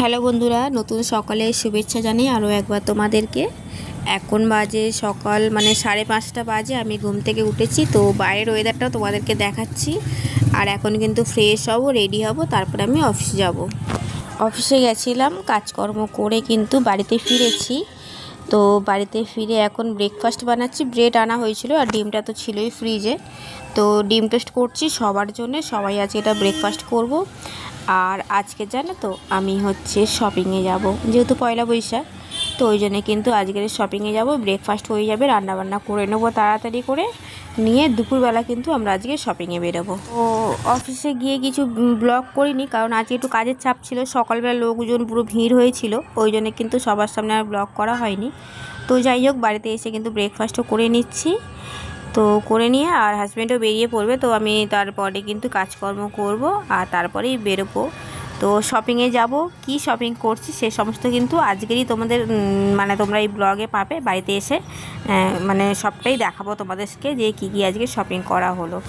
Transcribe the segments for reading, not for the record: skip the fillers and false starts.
Hello বন্ধুরা, নতুন সকালের শুভেচ্ছা জানিয়ে আরও একবার তোমাদেরকে। এখন বাজে সকাল 5:30 বাজে। আমি ঘুম থেকে উঠেছি, তো বাইরের ওয়েদারটাও তোমাদেরকে দেখাচ্ছি। আর এখন কিন্তু ফ্রেশ হব, রেডি হব, তারপর আমি অফিসে যাব। অফিসে গেছিলাম, কাজকর্ম করে কিন্তু বাড়িতে ফিরেছি। তো বাড়িতে ফিরে এখন ব্রেকফাস্ট বানাচ্ছি। ব্রেড আনা হয়েছিল আর ডিমটা তো ছিলই ফ্রিজে। তো ডিম টোস্ট করছি সবার জন্য, সবাই আজকে এটা ব্রেকফাস্ট করব। আর আজকে জানো তো আমি শপিংয়ে যাব, যেহেতু পয়লা বৈশাখ, তো ওই জন্য কিন্তু আজকের শপিংয়ে যাব। ব্রেকফাস্ট হয়ে যাবে, রান্নাবান্না করে নেবো তাড়াতাড়ি করে নিয়ে। দুপুরবেলা কিন্তু আমরা আজকে শপিংয়ে বেরোবো। তো অফিসে গিয়ে কিছু ব্লগ করিনি, কারণ আজকে একটু কাজের চাপ ছিল। সকালবেলা লোকজন পুরো ভিড় হয়েছিল, ওই জন্য কিন্তু সবার সামনে আর ব্লগ করা হয়নি। তো যাই হোক, বাড়িতে এসে কিন্তু ব্রেকফাস্টও করে নিচ্ছি। তো করে নিয়ে আর হাজব্যান্ডও বেরিয়ে পড়বে, তো আমি তারপরে কিন্তু কাজকর্ম করব আর তারপরেই বেরোবো। তো শপিংয়ে যাব, কি শপিং করছি সে সমস্ত কিন্তু আজকেরই তোমাদের তোমরা এই ব্লগে পাবে। বাড়িতে এসে সবটাই দেখাবো তোমাদেরকে, যে কী কী আজকে শপিং করা হলো।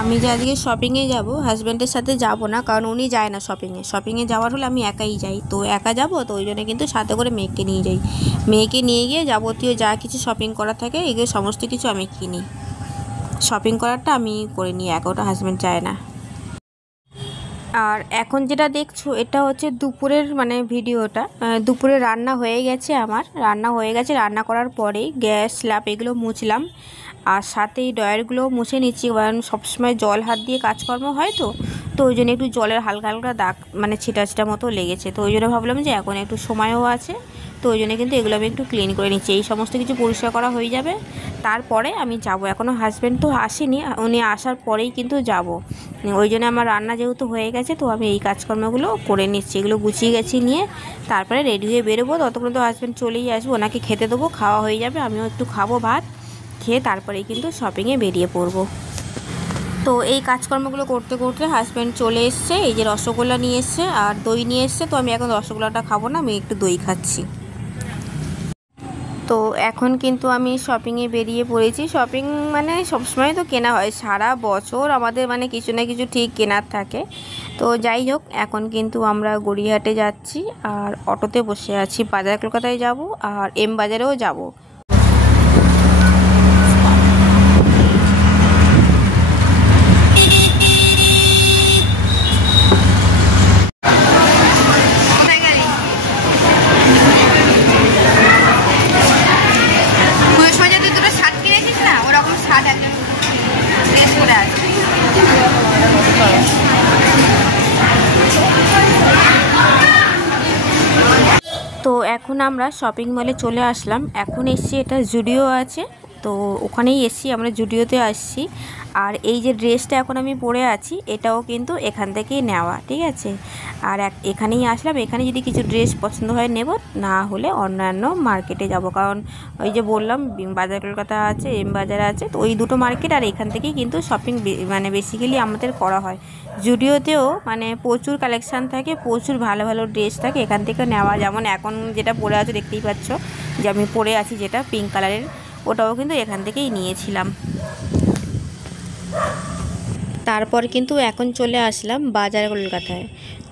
আমি যে আজকে শপিংয়ে যাব, হাজব্যান্ডের সাথে যাব না, কারণ উনি যায় না শপিংয়ে যাওয়ার হলে আমি একাই যাই। তো একা যাব, তো ওই জন্য কিন্তু সাথে করে মেয়েকে নিয়ে যাই। মেয়েকে নিয়ে গিয়ে যাবতীয় যা কিছু শপিং করা থাকে এগুলো সমস্ত কিছু আমি কিনি। শপিং করারটা আমি করে নিই, একা হাজব্যান্ড যায় না। আর এখন যেটা দেখছো এটা হচ্ছে দুপুরের ভিডিওটা। দুপুরে রান্না হয়ে গেছে, রান্না করার পরেই গ্যাস স্ল্যাব এগুলো মুছলাম। আর সাথে এই ড্রয়ারগুলো মুছে নিচ্ছি, কারণ সবসময় জল হাত দিয়ে কাজকর্ম হয়। তো ওই জন্য একটু জলের হালকা হালকা দাগ ছিটা ছিটা মতো লেগেছে। তো ওই জন্য ভাবলাম যে এখন একটু সময়ও আছে, তো ওই জন্য কিন্তু এগুলো আমি একটু ক্লিন করে নিচ্ছি। এই সমস্ত কিছু পরিষ্কার করা হয়ে যাবে, তারপরে আমি যাব। এখনও হাজব্যান্ড তো আসেনি, উনি আসার পরেই কিন্তু যাব। ওই জন্য আমার রান্না যেহেতু হয়ে গেছে, তো আমি এই কাজকর্মগুলো করে নিচ্ছি। এগুলো গুছিয়ে গেছি নিয়ে তারপরে রেডি হয়ে বেরোবো। ততক্ষণ তো হাজব্যান্ড চলেই আসবো, ওনাকে খেতে দেবো, খাওয়া হয়ে যাবে, আমিও একটু খাবো ভাত খেয়ে, তারপরেই কিন্তু শপিংয়ে বেরিয়ে পড়বো। তো এই কাজকর্মগুলো করতে করতে হাজব্যান্ড চলে এসছে। এই যে রসগোল্লা নিয়ে এসছে আর দই নিয়ে এসছে। তো আমি এখন রসগোল্লাটা খাবো না, আমি একটু দই খাচ্ছি। তো এখন কিন্তু আমি শপিংয়ে বেরিয়ে পড়েছি। শপিং সবসময় তো কেনা হয়, সারা বছর আমাদের কিছু না কিছু ঠিক কেনার থাকে। তো যাই হোক, এখন কিন্তু আমরা গড়িয়াহাটে যাচ্ছি আর অটোতে বসে আছি। বাজার কলকাতায় যাব আর এম বাজারেও যাব। তো এখন আমরা শপিং মলে চলে আসলাম। এখন এসছি, এটা জুডিও আছে, তো ওখানেই এসছি, আমরা জুডিওতে আসছি। আর এই যে ড্রেসটা এখন আমি পরে আছি, এটাও কিন্তু এখান থেকেই নেওয়া, ঠিক আছে। আর এখানেই আসলাম, এখানে যদি কিছু ড্রেস পছন্দ হয় নেব, না হলে অন্যান্য মার্কেটে যাব। কারণ ওই যে বললাম বাজার কলকাতা আছে, এম বাজার আছে, তো ওই দুটো মার্কেট আর এখান থেকেই কিন্তু শপিং বেসিক্যালি আমাদের করা হয়। জুডিওতেও প্রচুর কালেকশান থাকে, প্রচুর ভালো ভালো ড্রেস থাকে, এখান থেকে নেওয়া। যেমন এখন যেটা পরে আছে দেখতেই পাচ্ছ, যে আমি পরে আছি যেটা পিঙ্ক কালারের, ওটাও কিন্তু এখান থেকেই নিয়েছিলাম। তারপর কিন্তু এখন চলে আসলাম বাজার কলকাতায়।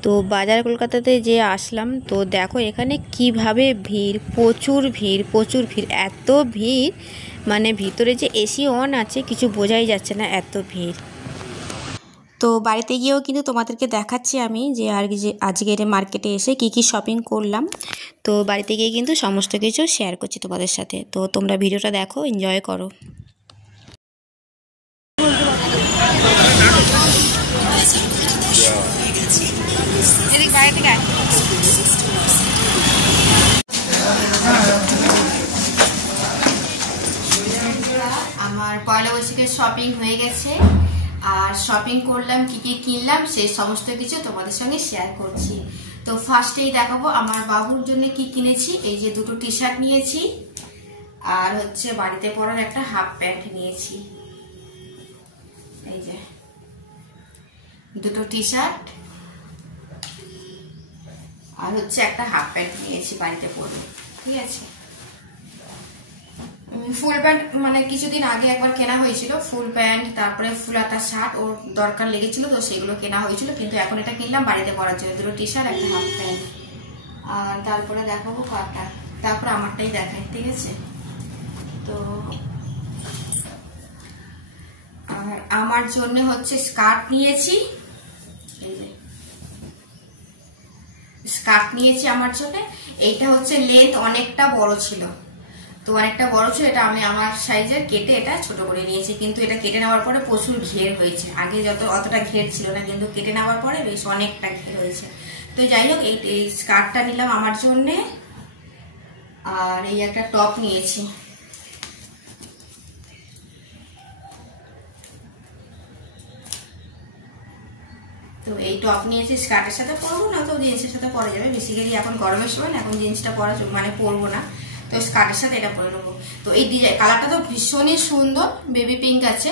তো বাজার কলকাতাতে যে আসলাম, তো দেখো এখানে কিভাবে ভিড়, প্রচুর ভিড়, এত ভিড় ভিতরে যে এসি অন আছে কিছু বোঝাই যাচ্ছে না, এত ভিড়। তো বাড়িতে গিয়েও কিন্তু তোমাদেরকে দেখাচ্ছি আমি যে আজকের মার্কেটে এসে কি কি শপিং করলাম। তো বাড়িতে গিয়ে কিন্তু সমস্ত কিছু শেয়ার করছি তোমাদের সাথে। তো তোমরা ভিডিওটা দেখো, এনজয় করো। আমার পয়লা বৈশাখের শপিং হয়ে গেছে, আর শপিং করলাম, কি কি কিনলাম সেই সমস্ত কিছু তোমাদের সঙ্গে শেয়ার করছি। তো ফার্স্টেই দেখাবো আমার বাবুর জন্য কি কিনেছি। এই যে দুটো টি শার্ট নিয়েছি, আর বাড়িতে পরার একটা হাফ প্যান্ট নিয়েছি। এই যে দুটো টি শার্ট আর একটা হাফ প্যান্ট নিয়েছি বাড়িতে পরবো, ঠিক আছে। ফুল প্যান্ট কিছুদিন আগে একবার কেনা হয়েছিল, ফুল প্যান্ট, তারপরে ফুল হাতা শার্ট ওর দরকার লেগেছিল, তো সেগুলো কেনা হয়েছিল। কিন্তু এখন এটা কিনলাম বাড়িতে পরার জন্য, দুটো টি শার্ট একটা হাফ প্যান্ট। আর তারপরে দেখাবো কাটা, তারপর আমারটাই দেখাই, ঠিক আছে? তো আর আমার জন্য হচ্ছে স্কার্ট নিয়েছি, এই যে স্কার্ট নিয়েছি আমার জন্য। এইটা হচ্ছে লেন্থ অনেকটা বড় ছিল, তো অনেকটা বড় ছিল, এটা আমি আমার সাইজের কেটে এটা ছোট করে নিয়েছি। কিন্তু এটা কেটে নেওয়ার পরে প্রচুর ঘের হয়েছে, আগে অতটা ঘের ছিল না, কিন্তু কেটে নেওয়ার পরে বেশ অনেকটা ঘের হয়েছে। তো যাই হোক, এই স্কার্টটা নিলাম আমার জন্যে। আর এই একটা টপ নিয়েছি, তো এই টপ নিয়েছি, স্কার্টের সাথে পরবো না, তো জিন্সের সাথে পরা যাবে। বেসিক্যালি এখন গরমের সময় না, এখন জিন্সটা পরা মানে পরবো না, তো স্কার্টের সাথে এটা পরে নেবো। তো এই ডিজাইন কালারটা তো ভীষণই সুন্দর, বেবি পিঙ্ক আছে।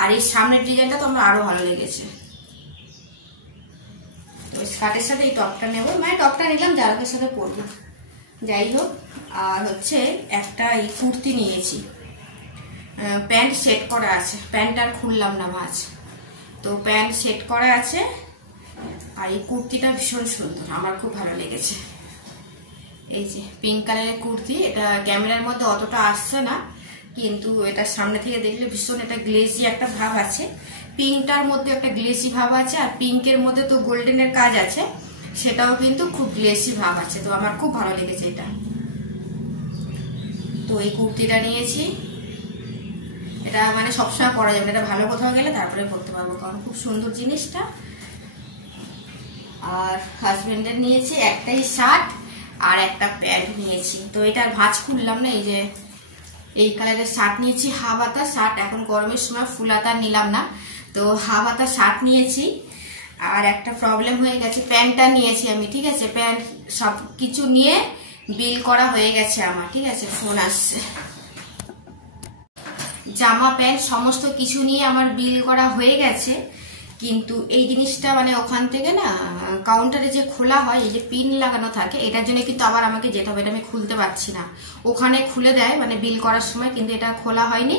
আর এই সামনের ডিজাইনটা তো আমার আরো ভালো লেগেছে। তো স্কার্টের সাথে এই টপটা নেবো, মানে টপটা নিলাম জারাকের সাথে পরবো। যাই হোক, আর হচ্ছে একটা এই কুর্তি নিয়েছি, প্যান্ট সেট করা আছে, প্যান্ট আর খুললাম না মাছ, তো প্যান্ট সেট করা আছে। আর এই কুর্তিটা ভীষণ সুন্দর, আমার খুব ভালো লেগেছে। এই যে পিঙ্ক কালারের কুর্তি, এটা ক্যামেরার মধ্যে অতটা আসছে না, কিন্তু এটা সামনে থেকে দেখলে ভীষণ একটা গ্লেজি একটা ভাব আছে। পিঙ্কটার মধ্যে একটা গ্লেসি ভাব আছে, আর পিঙ্কের মধ্যে তো গোল্ডেনের কাজ আছে, সেটাও কিন্তু খুব গ্লেসি ভাব আছে। তো আমার খুব ভালো লেগেছে এটা। তো এই কুর্তিটা নিয়েছি, এটা মানে সবসময় পরা যাবে, এটা ভালো কোথাও গেলে তারপরে পরতে পারবো, কারণ খুব সুন্দর জিনিসটা। আর হাজবেন্ডের নিয়েছি একটাই শার্ট আর একটা প্যান্ট নিয়েছি, তো এটার ভাঁজ খুললাম না। এই যে এই কালারের শার্ট নিয়েছি, হাফ হাতা শার্ট, এখন গরমের সময় ফুল হাতা নিলাম না, তো হাফ হাতা শার্ট নিয়েছি। আর একটা প্রবলেম হয়ে গেছে, প্যান্টটা নিয়েছি আমি, ঠিক আছে? প্যান্ট সব কিছু নিয়ে বিল করা হয়ে গেছে আমার, ঠিক আছে? ফোন আসছে। জামা প্যান্ট সমস্ত কিছু নিয়ে আমার বিল করা হয়ে গেছে, কিন্তু এই জিনিসটা মানে ওখান থেকে না কাউন্টারে যে খোলা হয়, এই যে পিন লাগানো থাকে, এটার জন্য কিন্তু আবার আমাকে যেতে হবে, এটা আমি খুলতে পারছি না। ওখানে খুলে দেয় মানে বিল করার সময়, কিন্তু এটা খোলা হয়নি।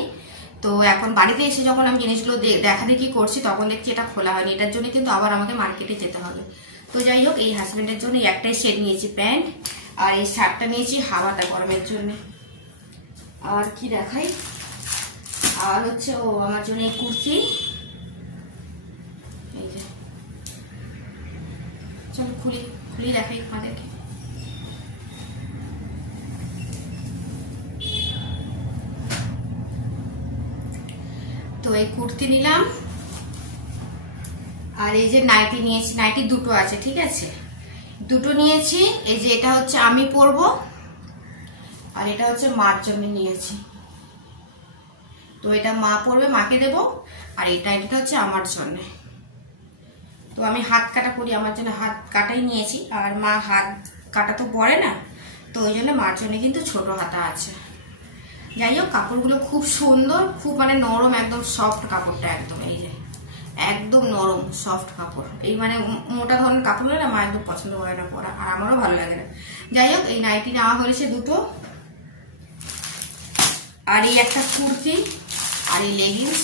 তো এখন বাড়িতে এসে যখন আমি জিনিসগুলো দেখা দেখি করছি, তখন দেখছি এটা খোলা হয়নি, এটার জন্য কিন্তু আবার আমাকে মার্কেটে যেতে হবে। তো যাই হোক, এই হাজবেন্ডের জন্য একটাই সেট নিয়েছি, প্যান্ট, আর এই শার্টটা নিয়েছি হাওয়াটা গরমের জন্য। আর কি দেখাই, আর হচ্ছে আমার জন্য এই কুর্তি, এই যে চলো খুলি দেখাই আপনাদেরকে। তো এই কুর্তি নিলাম, আর এই যে নাইটি নিয়েছি, নাইটি দুটো আছে, ঠিক আছে? দুটো নিয়েছি। এই যে এটা হচ্ছে আমি পরবো, আর এটা হচ্ছে মার জন্য নিয়েছি। তো এটা মা পরবে, মাকে দেবো, আর এটা হচ্ছে আমার জন্য। তো আমি হাত কাটা পরি, আমার জন্য হাত কাটাই নিয়েছি, আর মা হাত কাটা তো পরে না, তো ওই জন্য মার জন্য কিন্তু ছোট হাতা আছে। যাই হোক, কাপড়গুলো খুব সুন্দর, খুব মানে নরম, একদম সফট কাপড়টা, একদম এই যে একদম নরম সফট কাপড়। এই মানে মোটা ধরনের কাপড় হলে না মা একদম পছন্দ করে না পরা, আর আমারও ভালো লাগে না। যাই হোক, এই নাইটি নেওয়া হয়েছে দুটো, আর এই একটা কুর্তি, আর এই লেগিংস,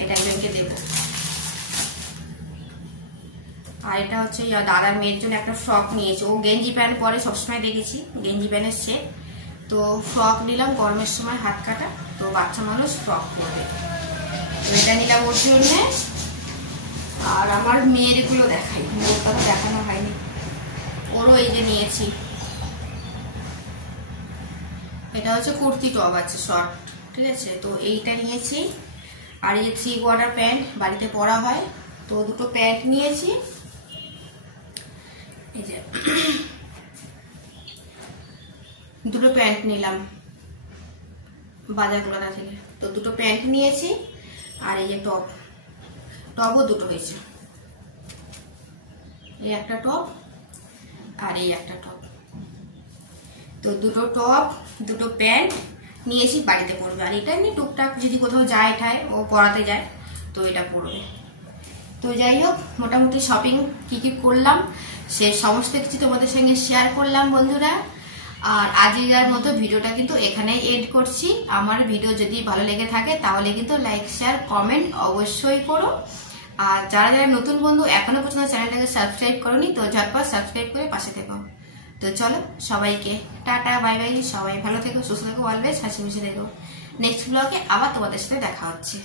এটা একজনকে দেবো। আর এটা হচ্ছে দাদার মেয়ের জন্য একটা ফ্রক নিয়েছি, ও গেঞ্জি প্যান্ট পরে সবসময় দেখেছি, গেঞ্জি প্যান্টের সেট। তো ফ্রক নিলাম, গরমের সময় হাত কাটা, তো বাচ্চা মানুষ ফ্রক পরবে, তো এটা নিলাম ওর জন্য। আর আমার মেয়ের এগুলো দেখাই, ওরটা তো দেখানো হয়নি, ওরও এই যে নিয়েছি, এটা হচ্ছে কুর্তি টপ আছে শর্ট, ঠিক আছে? তো এইটা নিয়েছি। আর এই যে 3 কোয়ার্টার প্যান্ট বাড়িতে পরা হয়, তো দুটো প্যান্ট নিয়েছি। এই যে দুটো প্যান্ট নিলাম বাজার কলকাতা থেকে, তো দুটো প্যান্ট নিয়েছি। আর এই যে টপও দুটো হয়েছে, এই একটা টপ আর এই একটা টপ। তো দুটো টপ দুটো প্যান্ট নিয়েছি, বাড়িতে পরবে। আর এটা এমনি টুকটাক যদি কোথাও যায় ঠায়, ও পড়াতে যায়, তো এটা পরবে। তো যাই হোক, মোটামুটি শপিং কি কি করলাম সে সমস্ত কিছু তোমাদের সঙ্গে শেয়ার করলাম বন্ধুরা। আর আজকের মতো ভিডিওটা কিন্তু এখানেই এন্ড করছি। আমার ভিডিও যদি ভালো লেগে থাকে তাহলে কিন্তু লাইক শেয়ার কমেন্ট অবশ্যই করো। আর যারা যারা নতুন বন্ধু এখনো পর্যন্ত চ্যানেলটাকে সাবস্ক্রাইব করোনি, তো ঝটপট সাবস্ক্রাইব করে পাশে থেকো। তো চলো সবাইকে টাটা বাই বাই, সবাই ভালো থেকো, সুস্থ থেকো, অলওয়েজ হাসি খুশি থেকো। নেক্সট ব্লগে আবার তোমাদের সাথে দেখা হচ্ছে।